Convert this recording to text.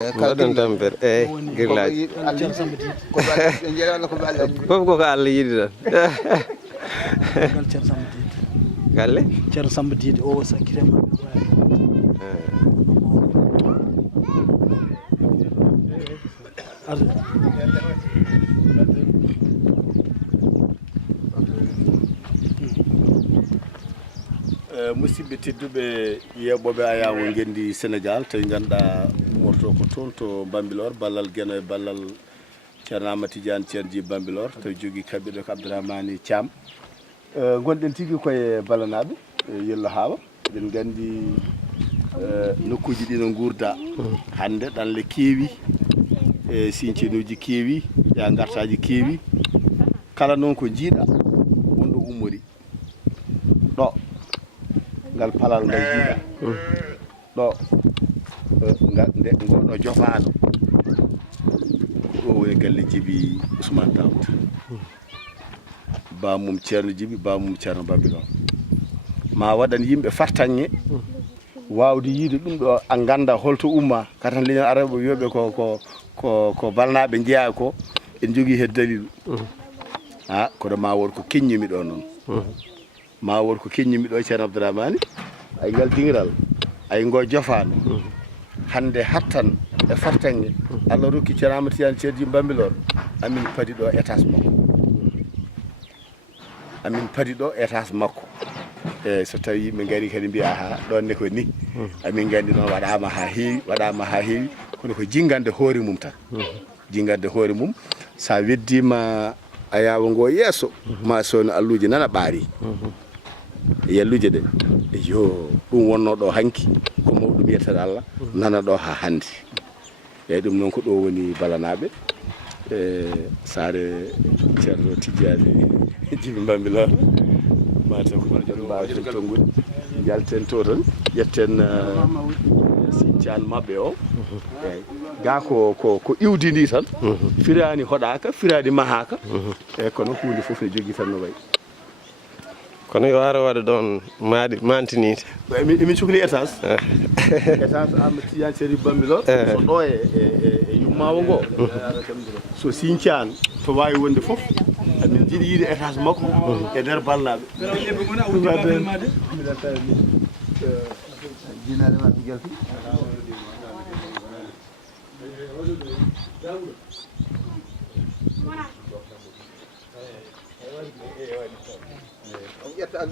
mbaɗon tampere eyyi guirlaji fof koko Allah yiɗi tan galle Ceerno Samba Dide o sakkirema musidɓe tedduɓe yeɓɓoɓe ayawo gendi Sénégal tawi ganduɗa umorto ko toon to Bambilor ballal Guéno e ballal Ceerno Amadou Tidiane Ceerno Djiby Bambilor tawi jogui kaɓirɗe ko Abdourahmane Thiam gonɗen tigui koye ballanaɓe Yello Hawa eɗen gandi nokkuji ɗi no gurda hande ɗanle keewi e sinthienuji keewi ya gartaji keewi kala noon ko jiiɗa wonɗo ummori ɗo ngal palal ngal jiiɗa ɗo ngoɗo jofaano ko ɗo woni galle Djiby Ousmane Daouda bamum Ceerno Djiby bamum Ceerno Bambilor ma waɗan yimɓe fartanŋe wawde yiide ɗum ɗo a ganda holto umma katan leñol araɓe wiyoɓe ko balnaɓe jeeya ko en jogui hen dalilu ha kono ma won ko keññumi ɗo noon ma won ko keññumi ɗo Ceerno Abdourahmane ay ngal dingiral ay ngo jofano hande hattan e fartanŋe Allah rokki Ceerno Amadou Tidiane Ceerno Djiby Bambilor amin paadi ɗo étage makko amin paadi ɗo étage makko e so tawi yimɓe gari kadi mbiya ha ɗonne ko ni amin gandi noon waɗama ha heewi kono ko jingande hoore mum tan jingande hoore mum sa weddima a yawa ngo yesso ma sowno alluji nana ɓaari yalluje ɗe yo ɗum wonno ɗo hanki ko mawɗum yettere Allah nana ɗo ha hande eyyi ɗum noon ko ɗo woni balanaɓe e saare Ceerno Tidiane Djiby Bambilor mataw ko joom mbawen tongude jalten to tan ƴetten sinthiane mabɓe o eyyi ga ko iwdidi tan firani hoɗaka firani mahaka eyyi kono hunde foof ne jogui tan no wayi kono yo waro waɗa ɗon mantinide emin cuhli étage Amadou Tidiane Ceerno Djiby Bambilor so ɗo e yummawo ngo so Sinthiane to wawi wonde foof amin jiiɗi yiide étage makko e nder balnaɓe ƴetta